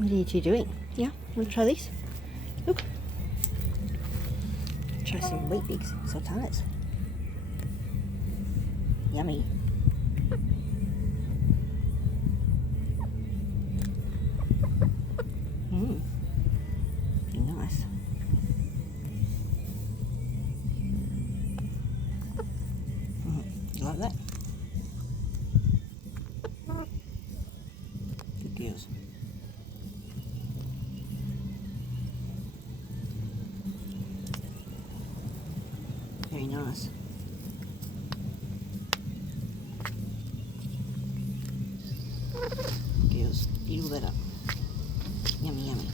What are you two doing? Yeah, want to try these? Look. Try some Weet Bix sultanas. Yummy. Mmm. Nice. You like that? Good girls. Very nice. Girls, eat all that up. Yummy, yummy.